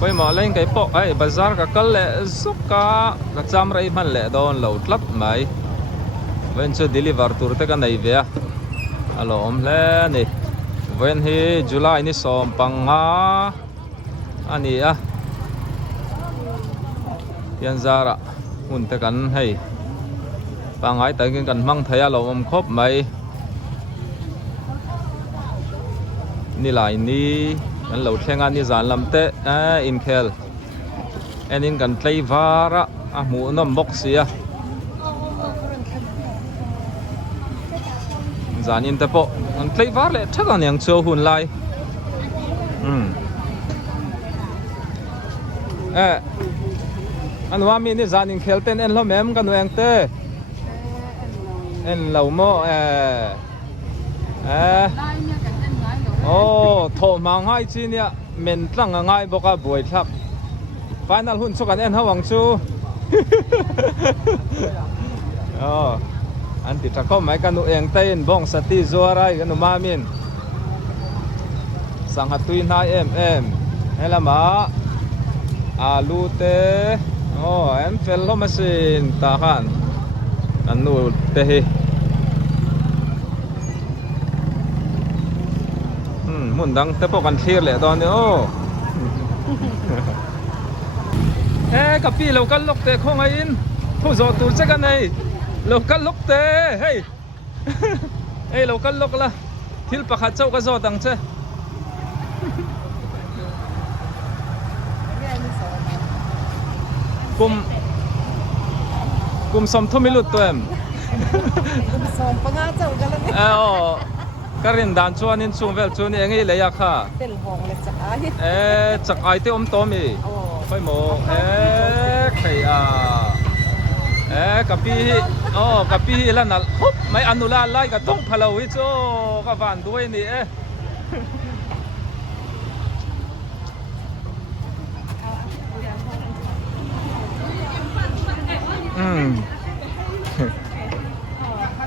poi mỏ lên cái bộ ấy bazar cả cân lệ xúc cả các trăm rai man lệ đòn lẩu lấp mày vẫn chưa deliver tour tới cái này về alo om lên nè vẫn hi July ni som pang nga ani à yan zara hun te kan hay pang ai tới cái kan mang thấy alo om khop mày ni lại ni kan lo thleng ani zan lam te in khel enin kan tlei vara a mu nom box sia zan in te po kan tlei var le thak an yang cho hun lai an wa mi ni zan in khel ten en lo mem kan weng te en lo mo thổ mang hai chi nia men tlang ngai boka buai thak final hun chu kan en hawang chu an ti thakho mai kanu eng tein bong sati zuarai kanu mamin sang hatui nai em helama alu te em fel lo machine ta khan anu te hi mun dang te po kan thlir le don o kapi local lok te khong ai in thu zo tur che kan nei local lok te hey local lok la thil pakhat chau ka zo dang che kum som thu milut to em kum som panga chau ka la karin dan chuan in chung vel chun engi leya kha tel hong le chakai chakai te to mi khoi mo khei kapi la nal hop mai anula lai ka tong phalo hi cho ka van duai ni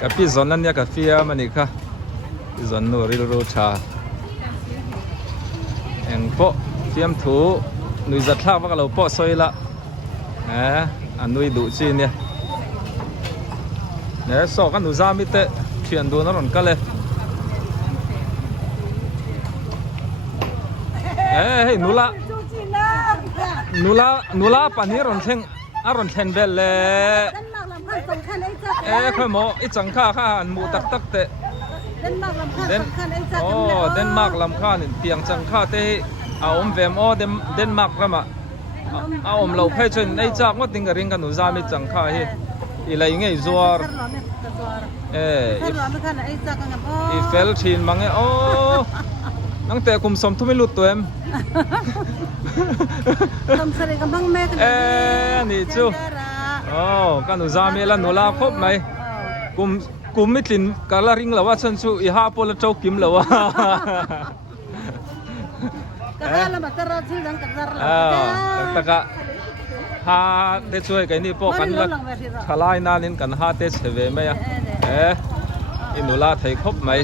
kapi zonan ya kafia manika zon no ril ro cha eng po fiam thu nui zat thak wa lo po soi la anui du chi ne so kan nu za mi te thian du na ron ka le hey nula pani ron theng aron then bel le khoi mo I chang kha an mu tak tak te Denmark lam khan piang chang kha te om vem Denmark rama om lo phai chen nei chak ngo ting ring kan nu za mi chang kha hi I lai ngei zuar I fel thin mange nang te kum som thu mi lut to em tom sare ka bang me ni chu kan nu za mi la nu la khop mai kum mitlin kala ring lawa chan chu I ha pol chau kim lawa kala ma tara thil dang ka zar la taka ha te choi kai ni po kan la khalai na nin kan ha te cheve me ya inula thei khop mai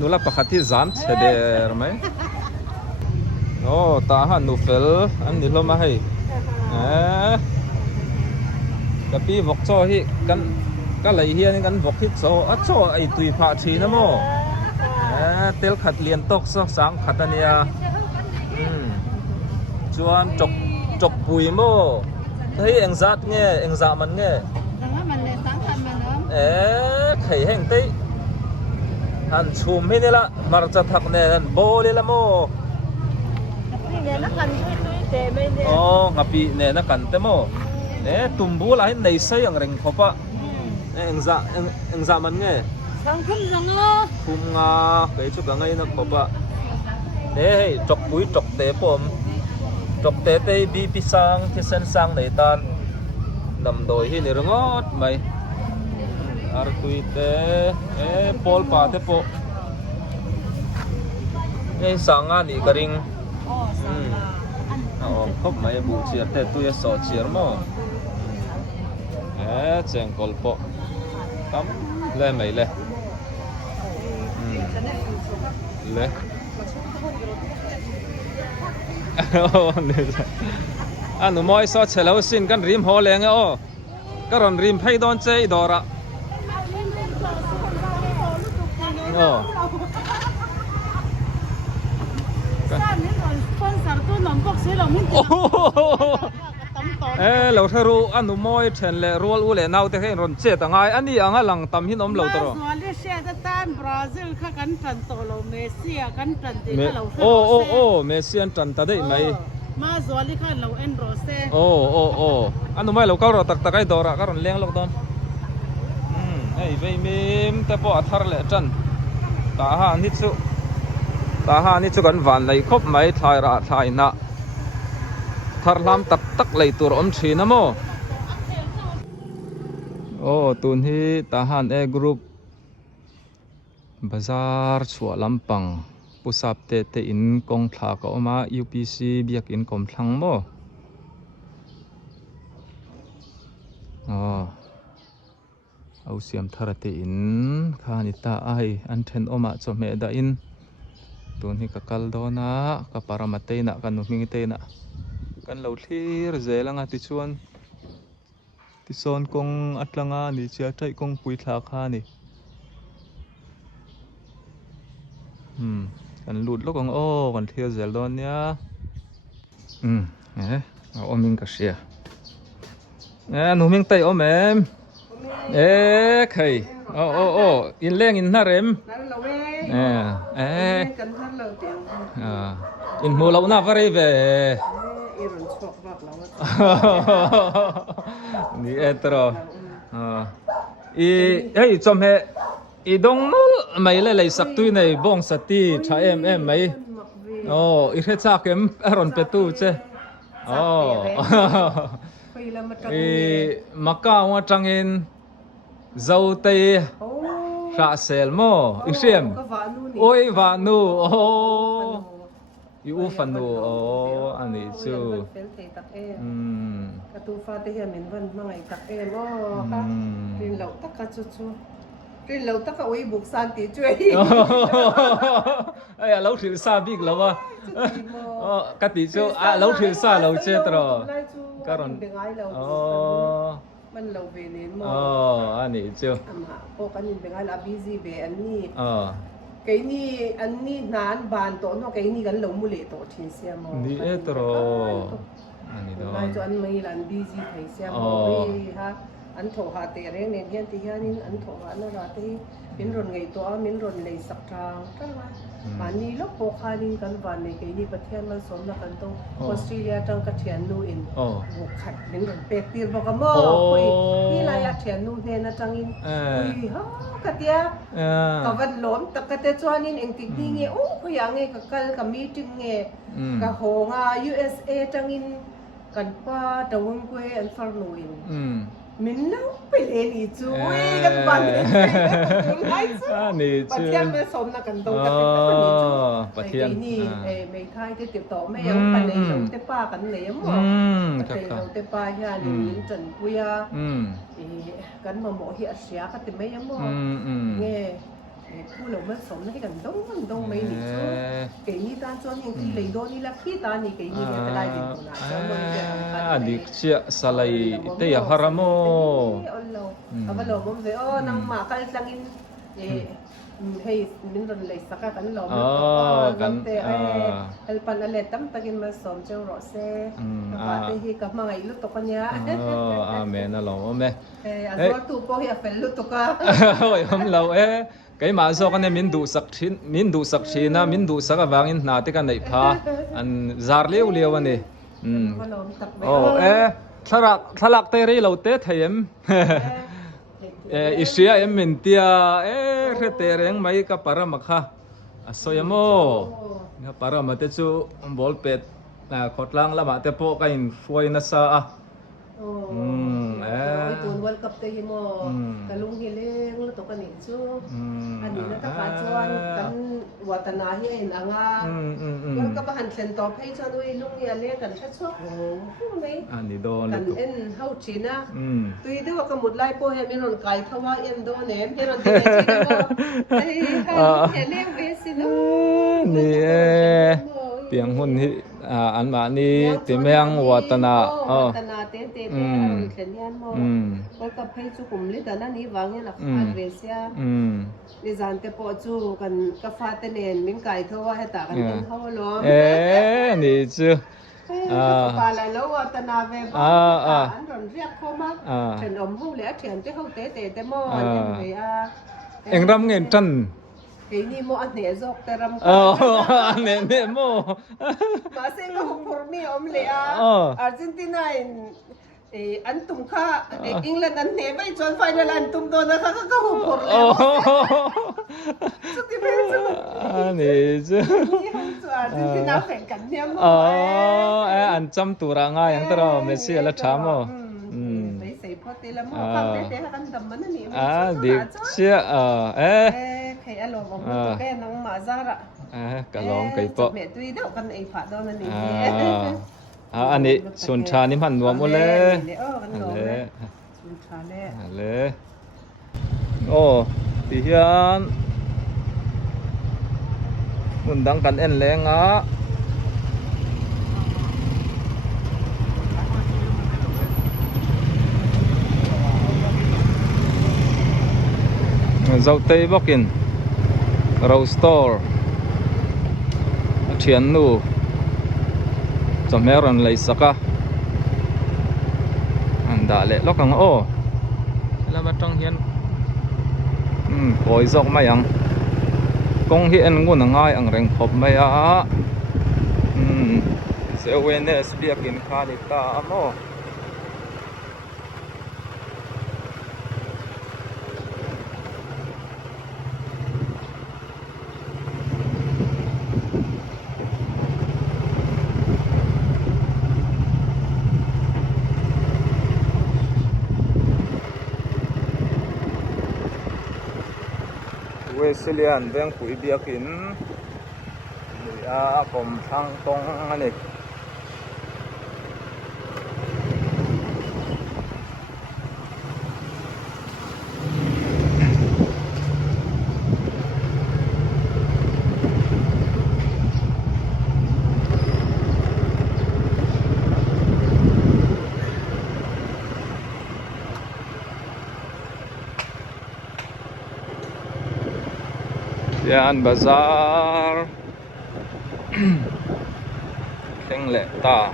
nula pakhati zam chheder mai ta ha nu fel an ni lo ma hai kapi vok cho hi kan ka lai hian kan vok hi cho ai tui pha thi na mo tel khat lian tok sang khat ania chuan chok pui mo thấy eng zat nghe eng za man nghe khei heng te han chum hi ne la mar cha thak ne han bo le la mo ngapi ne na kan te mo tumbu la hin nei sai ang reng khopa eng za man nge sang khum nga kai chu ka ngai na khopa chok pui chok te pom chok te bi pisang ki sen sang nei tan nam doi hi ni rongot mai ar tui te pol pa te po sanga ni ka ring khop mai bu chiar te tu so chiar mo cheng kolpo tam le mai le le anu moi so chelo sin kan rim ho leng o karon rim phei don chei dora o lo tharu anu moi then le rol u le nau te khen ron che tangai ani anga lang tam hin om lo tro Brazil kha kan tran to lo Messi kan tran te lo o Messi an tran ta dei mai ma zoli kha lo en rose o anu mai lo ka ro tak takai dora karon leng lok don ei vei mim te po athar le chan ta ha ni chu kan van lai khop mai thai ra thai na thar lam tak tak lei tur om thina mo tun hi ta han e group bazar chua lampang pusap te in kong thla ka oma UPC biak in kom thlang mo au siam tharate in khani ta ai an then oma cho me da in tun hi ka kal dona ka paramate na kan mingi te na kan lo thlir zelanga ti chuan ti son kong atlanga ni chia tai kong pui thla kha ni kan lut lokong kan thlir zel don nia oming ka sia nu ming tai em khai in leng in narem in mu lo na vari ve ni etro hey chom he I dong nol mai le lei sak tui nei bong sati tha em mai I khe cha kem aron pe tu che maka wa tangin zau te ra sel mo I siam oi va nu u fan nu ani chu ka tu fa te hian min van mangai tak em ka tin lo tak ka chu tin lo tak ka oi buk san ti chui ai lo thil sa big lo wa ka ti chu lo thil sa lo che tro karon man lo ve nen mo ani chu ama ko kanin bengal a busy be ani cái ni anh ni nán bàn tổ nó cái ni gắn lồng mu lệ tổ thiên xem mà đi etro anh đó cho anh mấy lần busy thấy xem mà ha anh thổ hạ tệ rèn nên hiện thì hiện anh thổ hạ nó là thì miếng rồn ngày toa miếng rồn lấy sập trăng cái mà ni lúc bộ khai ni gắn bàn này cái ni bát thiên mà sống là gắn tông Australia trong cái thiên nu in bộ khát miếng rồn bẹt tiền vào cái mỏ thì lại thiên nu nên là trong in ha cái tia cái vật lớn tất cả thế cho nên anh thích đi nghe cái yang nghe cái meeting nghe cái hồ nga USA trong in kan pa dawang quê anh far nuin mình nấu phải lên đi chú cái bàn này bát thiên mới sống là cần đâu cái cái ni mấy thay cái tiếp tổ mấy ông bàn này đầu tiếp ba cần lấy mà cái đầu tiếp ba nha nên trần quê cần mà mỗi hiện xé cái tiếp mấy mà ngheผู้เราไม่สมให้กันต้องไม่หนีช่วยเกี่ยนี้ตอนช่วงยังที่เลยโดนนี่ละขี้ตานี่เกี่ยนี้เป็นไรดิบนะช่วงวันเดียวดิเชียสลายเตียฮาราโมเอาไปหลอมมันเลยนางหมาคันสังอินให้มินโดนเลยสักกันหลอมกันเตะเอลปันอะไรตั้มตะกินมาสมเจ้ารอเซ่ปาเตะฮีกับมาไงลุตกกันยะอาเมนนะหลอมแม่อันว่าตูโปเฮียเฟลลุตกะโอ้ยผมเราcái mà do cái này mình đủ sắc chín na mình đủ sắc vàng in nát cái này pha anh zar liêu anh này thalak tê ri lâu tết thầy em Asia em mình tia cái tê reng mấy cái para makha so em cái para mà tết chú ball pet khot lang là mà tết po cái phơi na sa tuần World Cup te mo kalung hileng lo to ka กันนี่จูอันนี้นะตะขาจวนกันวัฒนาเฮียนอ่างาแล้วก็บ้านเซนต์ต่อให้จวนด้วยลุงเฮียเลี้ยกันชัดชกโอ้ไหมอันนี้โดน กันเอ็นเฮาจีนะตุยด้วยว่ากระมุดไล่โป้เฮียมีรอนไก่ทว่าเอ็นโดนเนี่ยมีรอนที่ไหนจีนะไอ้เฮียเลี้ยงเวสิโนนี่เตียงหุ่นที่อันมานี่เตียงแมงวัฒนาวัฒนาเต้เต้เต้เขียนยันโมก็กับให้จุกุมลิตานั่นนี่วางเนี่ยหลักฐานเวเซียดิฉันเตปอจูกันกาแฟเตเนนมิ้งไก่เท่าว่าให้ตากันเป็นเขาล้อมนี่จื้อปลาแล้ววัฒนาเวบอันรอนเรียกเขามาเฉินอมหูเหลือเฉินที่เขาเต้เต้เต้โมอันนี้เอ็งรำเงินจันcái ni mo anh nhớ dọcแต่รำanh nhớ mo mà xem nó học phổ mi om lệ Argentina anh tung kha England anh nhớ vậy chọn final anh tung đồ na kha kha học phổ lệ chút thì bây giờ anh nhớ ni học cho Argentina phải cắn nhau anh chăm tu ra ngay anh tao Messi là chăm đấy sẽ phô tê là mo phăng đấy anh đầm mình ni đi chia cái alo bông cái nông mà ra ạ cái lon cái bọ mẹ tuy đâu cần ấy phạt đâu nên anh ấy xuân trà nín hẳn nuông lên xuân trà lên ô thì hiện mình đang cần ăn lên á dâu tây bóc in rau store thiền nu cho mẹ rồi lấy saka anh đã lệ lóc càng ô là bắt trong hiền cối rộng mày ăn công hiện nguồn ngay ăn rèn phập mày á sẽ awareness việc in khai đi ta amo Wesleyan beng pui biakin ya kom thang tong ani Yan Bazaar Kheng Lệ Ta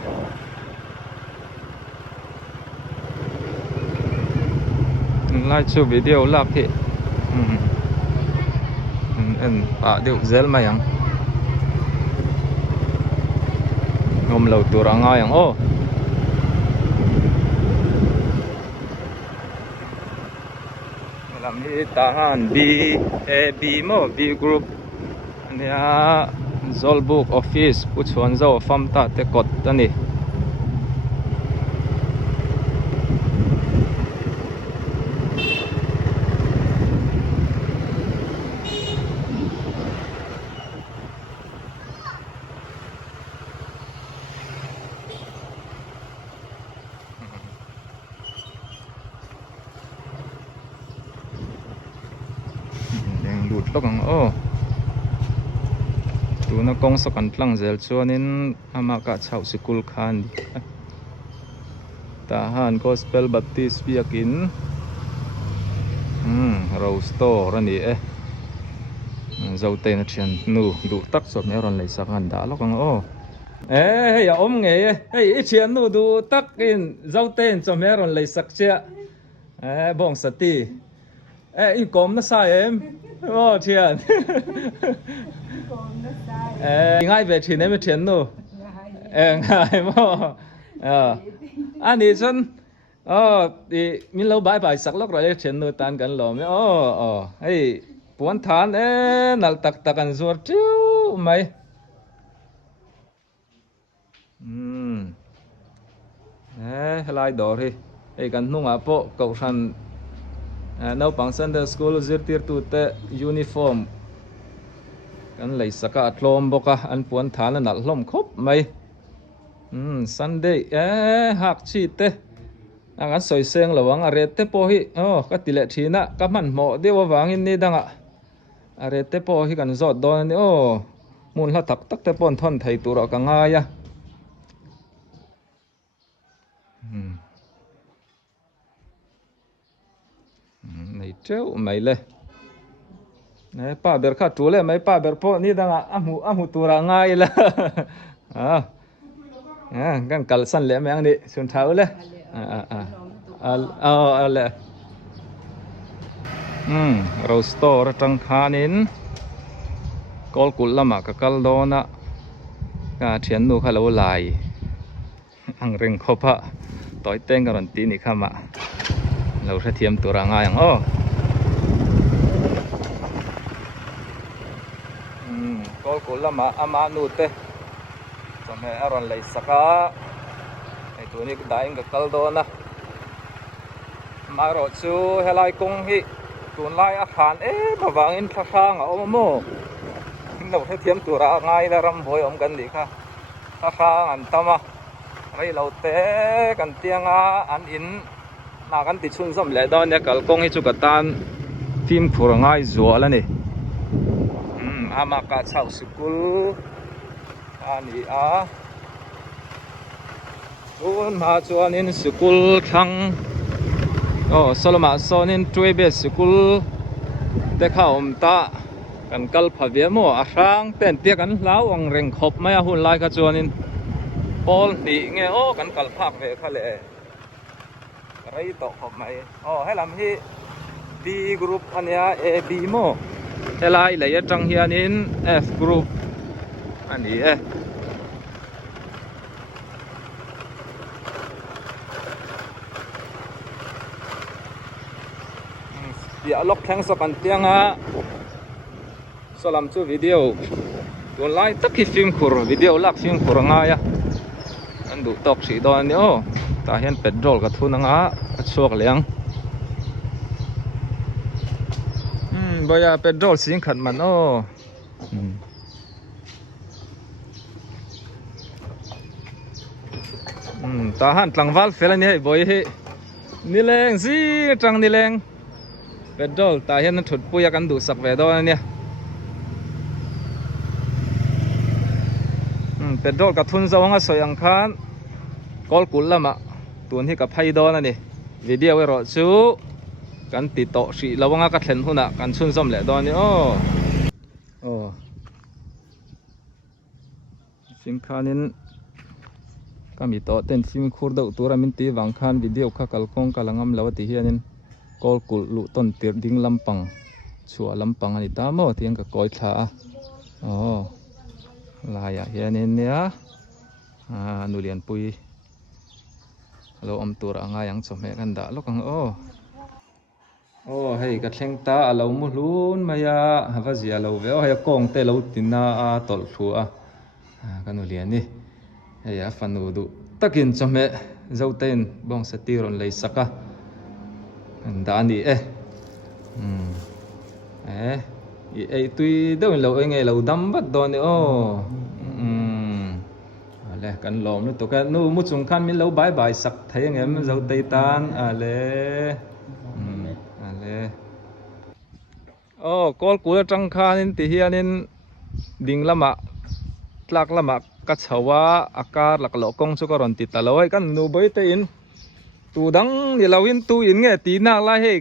Like cho video lap thị điệu zel mà yang ngom lâu tu ra ngay yang ô làm đi tahan B mo B group nia Zolbook office puchuan zo fam ta te kot ani lụt lóc ang ô tu na kong sa kan tlang zel chuanin ama ka chau sikul khan tahan gospel baptist biakin rose store ani zote na thian nu du tak sot me ron lei sak han da lóc ang ô ya om nge i thian nu du tak in zote cho me ron lei sak chia bong sati in kom na sai em ô thiền ngay về thì em thiền nu ngay mà anh đi chân thì mình lâu bãi bãi sắc lóc rồi thiền nu tan gần lò mới hey buồn than nal tak tak ăn ruột chứ mày lại đó thì hey gần nung à po cậu san nau pang Sunday school zirtir tu te uniform kan lei saka atlom boka an puan thana nal hlom khop mai Sunday hak chi te an soi seng lawang are te po hi ka tile thina ka man mo dewa wangin ni danga are te po hi kan zot don ni mun la tak tak te pon thon thei tur ka nga ya nei treu mai le nè pa ber kha tu le mai pa ber po ni danga amu tura ngai la gan kal san le mai ang ni sun thau le le roaster tang khanin kol kul lama ka kal dona ka thian nu kha lo lai ang reng khopa toy teng ka ron ti ni khama lo tha thiam tura ngai ang kol kul lama ama nu te chame aron lei saka ai tu ni daing ka kal dona ma ro chu helai kong hi tun lai a khan bawangin thla thang a mo no tha thiam tura ngai la ram boi kan ni kha thang an tama rei lo te kan tianga an in na kan ti chun som le don ya kal kong hi chu ka tan phim khur ngai zo la ni ama ka chau school ani un ma chuan in school thang soloma sonin twebe school te khaum ta kan kal phavia mo a rang ten tia kan lau ang reng khop mai a hun lai kha chuan in pol ni nge kan kal phak ve kha le rei to khop mai helam hi B group ania A B mo helai le ya tang hian in F group ani ya lok thang so kan tianga solam chu video tun lai tak hi film khur video lak film khur nga ya an du tok si don ni ta hian petrol ka thun anga ka chuak leng boya petrol sing khat man ta han tlangwal fel ani hei boy hi nileng zi tang nileng petrol ta hian thut puya kan du sak ve do ania petrol ka thun zawanga soyang khan kol kul lama tun hi ka phai do na ni video ero chu kan ti to si lawanga ka thlen huna kan chun som le do ni sim khanin kami to ten sim khur do tura min ti wang khan video kha kalkong kalangam lawati hianin kol kul lu ton tir ding lampang chua lampang ani ta mo tiang ka koi thla laya hianin nia nulian pui lo om tur anga yang chome kan da lokang hei ka thleng ta alo mu hlun maya hawa zia lo ve hei kong te lo tina a tol thu kanulian ni hei fanu du takin chome zoten bong satiron lei saka da ni tui đâu lâu anh ngày lâu đâm bắt đòn nữa lẽ cần lòm nữa tụi cái nu mua chung khăn mình lâu bãi bãi sặc thấy anh em dâu tây tan lẽ call cua trăng khan nên thì hiện nên ding lama tlak lama cắt chawa akar lak lo kong chu karon ti taloi kan nu boi te in tu dang ni lawin tu in nge ti na la he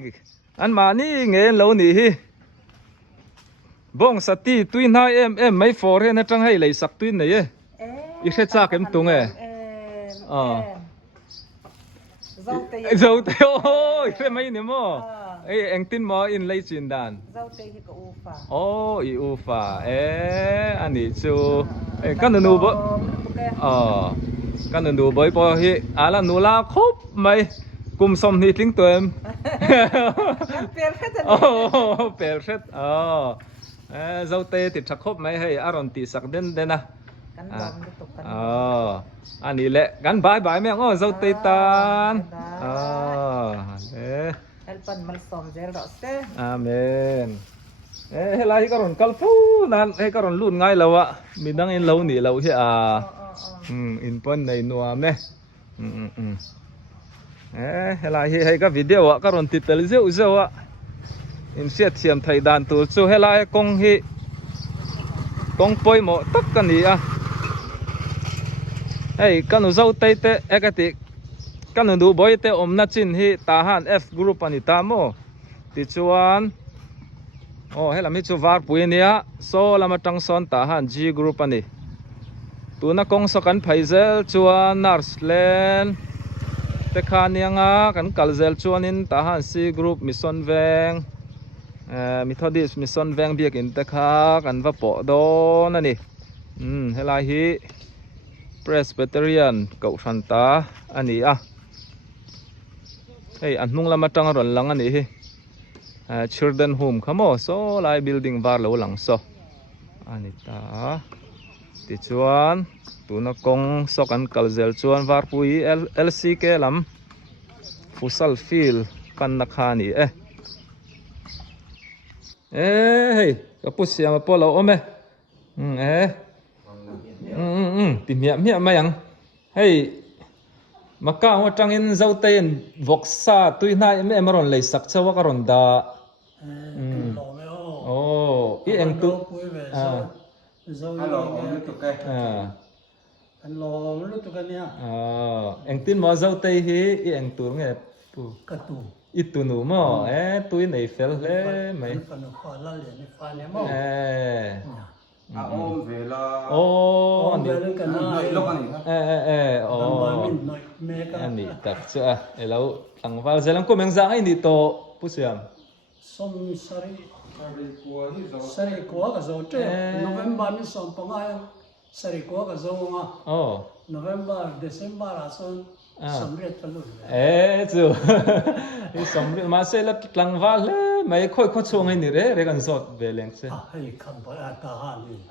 an ma ni nge lo ni hi bong sati tui na em mai for he na tang hai lei sak tui nei i khe cha kem tung dâu te ôi khe mai ni mo anh tin mo in lei chin dan dâu te hi ka ufa i ufa ani chu kan nu bo kan nu boi po hi ala nu la khop mai kum som ni tling tuem perfect dâu tê thì chắc khóc mấy hay aron tì sạc đến à anh ấy lệ gắn bái bái mẹ dâu tê tan helpan mal som zel ro se amen helai karon kalpu nan karon lun ngai lawa midang in lo ni lo hi in pon nei nuam helai hi ka video wa karon titel zeu zeu wa in siat siam thai dan tu chu helai kong hi kong poi mo tak kan ni hey kanu zau tai te ekati kanu du boy te omna chin hi tahan F group ani ta mo ti chuan helam hi chu var puinia so lama tangson tahan G group ani tuna kong so kan phaizel chuan narslen te khanianga kan kalzel chuanin tahan C group mission veng Methodist mission veng biakin te kha kan va po don ani helai hi Presbyterian cậu Santa ani hey an mung lama tang ron lang ani hi children home khamo so lai building var lo lang so ani ta ti chuan tuna kong so kan kalzel chuan var pui LCK lam futsal field kan na khani hey kapusia ma polo ome tìm miệng mayang hey maka wa tangin zautain voksa tuinai em ron lei sak chawa karon da i eng tu eng tin mo zautai hi i eng tu nge pu itu nu mo tui nei fel le mai ôm về là anh đi lúc anh đi tập chưa lâu thằng vào giờ làm cô mang ra anh đi to bút xem som sari kwa ka zo te November ni som pangai sari kwa ka zo nga November December ason samret talu chú đi samret mà sẽ là thằng vào le mấy khôi khôi chuông anh đi re gần sọt về lên xe hay kham ba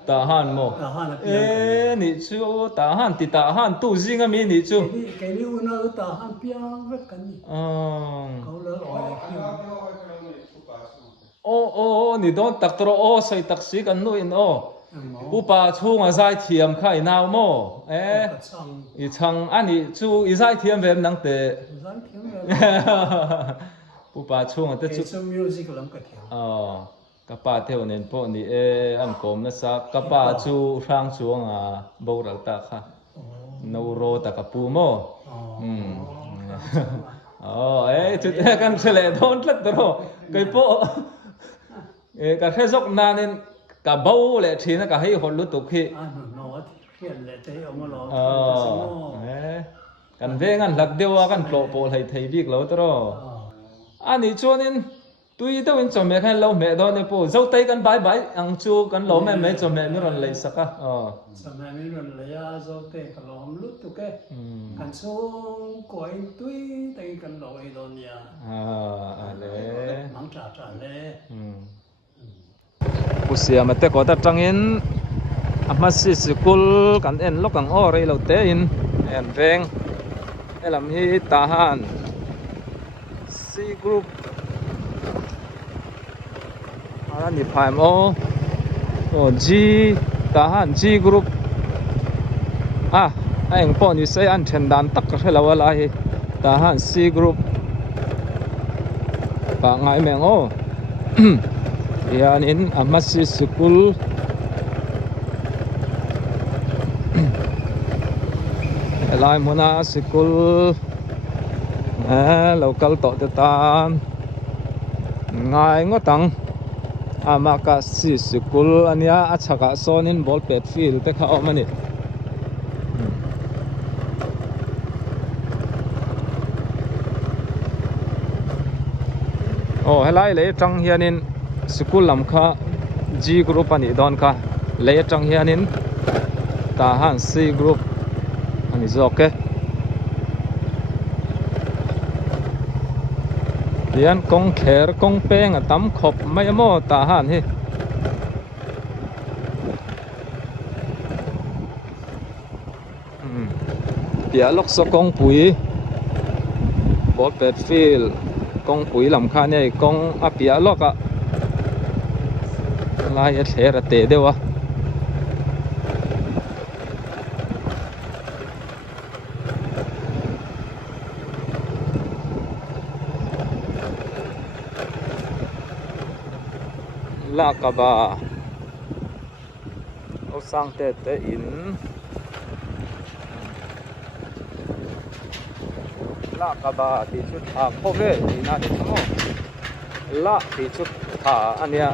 ta han mo ni chú ta han ti ta han tu zing ami ni chú cái ni una ta han pia vet kan ni kau le oi ni don tak tro sai taxi kan nu in upa chunga zai thiam khai naw mo i chang ani chu i zai thiam vem nang te upa chunga te chu music lam ka thiam kapa theo nen po ni an kom na sa kapa chu rang chuanga boral ta kha no ro ta ka pu mo chu te kan chele don tlat ro kai po ka khezok na nen cả bầu lệ thì nó cả hay hồn lút tục khi cần về ngăn lạc đeo ngăn lộ bộ thầy việc lâu đó anh ấy cho nên tôi đâu in cho mẹ hay lâu mẹ đó nên bộ dâu tây cần bái bái ăn chu cần lâu mẹ mẹ cho mẹ mới còn lấy sắc cho mẹ mới còn lấy dâu tây cần lâu lút tục cái cần số quậy tôi tây cần lâu ấy đó nha lệ mắm trà lệ pusia mate ko ta tangin amasi school kan en lokang ore lo te in en veng elam hi tahan C group ara ni phaim G tahan G group anh po ni sai an then dan tak ka hela wala hi tahan C group pa ngai meng yan in amasi school lai mona school local to te tan ngai ngotang amaka si school ania achaka sonin ball pet field te kha omani helai le tang hianin school lam kha G group ani don kha le tang hianin tahan C group ani zoke lian kong kher kong peng atam khop mai mo tahan hi pia lok so kong pui ball pet field kong pui lam kha ne kong apia loka lai a thera te dewa la ka ba o sang te in la ka ba ti chu tha khove ina ni mo la ti chu tha ania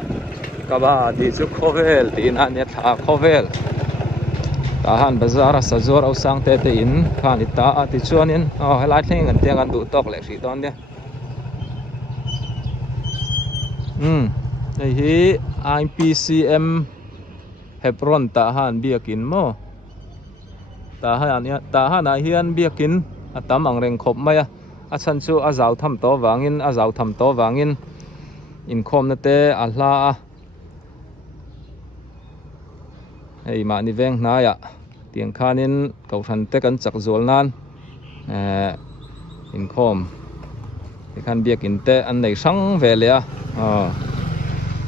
ka ba ti chu khovel ti na ne tha khovel ta han bazar sa zor o sang te in khan ita a ti chuanin helai thleng an tiang an du tok le hri don ne ei hi IPCM Hebron ta han biakin mo ta han a hian biakin atam ang reng khop maya a chan chu a zau tham to wangin in khom na te a hla a ei ma ni veng na ya tiang khanin kau than te kan chak zol nan in khom ti khan biakin te an nei sang ve le a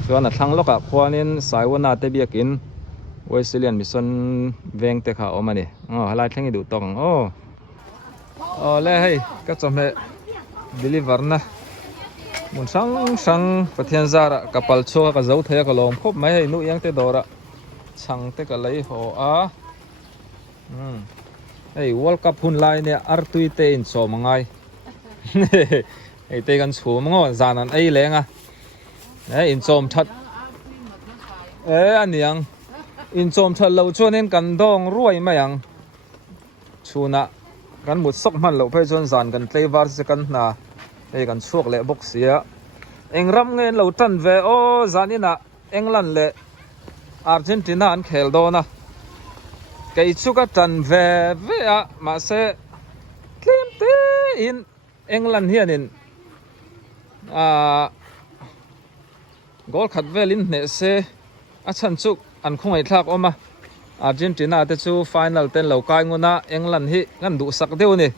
chuan a thlang loka khwanin saiwana te biakin Wesleyan Mission veng te kha omani halai thleng i du tong le hei ka chome deliver na mun sang pathian zara kapal cho ka zo thaya ka lom khop mai hei nu yang te dora chang te ka lei ho a hei World Cup hun lai ne artui te in chomangai hei te kan chhum ngo zanan ei lenga in chom that aniang in chom that lo chuanin kan dong ruai mayang chuna kan mut sok man lo phei chon zan kan tleivar se kan na ei kan chuak le box sia engram ngen lo tan ve zanina England le Argentina an khel do na kei chuka tan ve a ma se tlim te in England hianin gol khat velin ne se a chan chuk an khongai thlak oma Argentina te chu final ten lo kai nguna England hi ngan du sak deu ni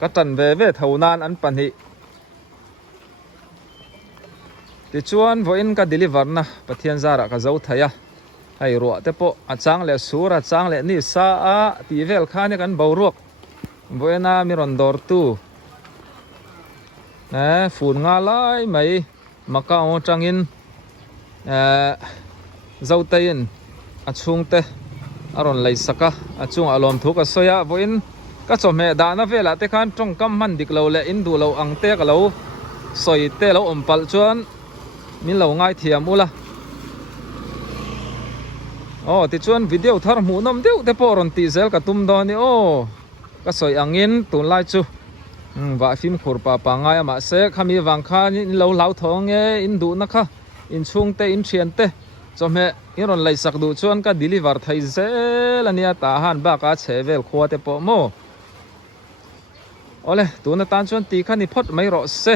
ka tan ve thonan an pan hi ti chuan voin ka deliver na pathian zara ka zo thaya hai ro te po achang le sura chang le ni sa a ti vel khani kan boruak voina mi ron dor tu phun nga lai mai Macau changin zau tayin achung te aron lei saka achung alom thuka soya voin ka chome da na vela te khan tong kam man dik lo le in du lo ang te ka lo soi te lo ompal chuan min lo ngai thiam ula ti chuan video thar mu nom deu te poron ti zel ka tum do ni ka soi angin tun lai chu wa phim khur pa ngai ma se khami wang kha ni lo lau thong e in du na kha in chung te in thian te chome iron lai sak du chuan ka deliver thai zel ania ta han ba ka chevel khwa te po mo ole tuna tan chuan ti khani phot mai ro se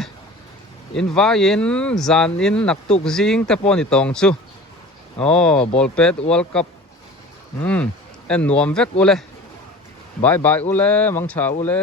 in vain zan in naktuk jing te po ni tong chu bolpet World Cup en nuam vek ule bye ule mangcha ule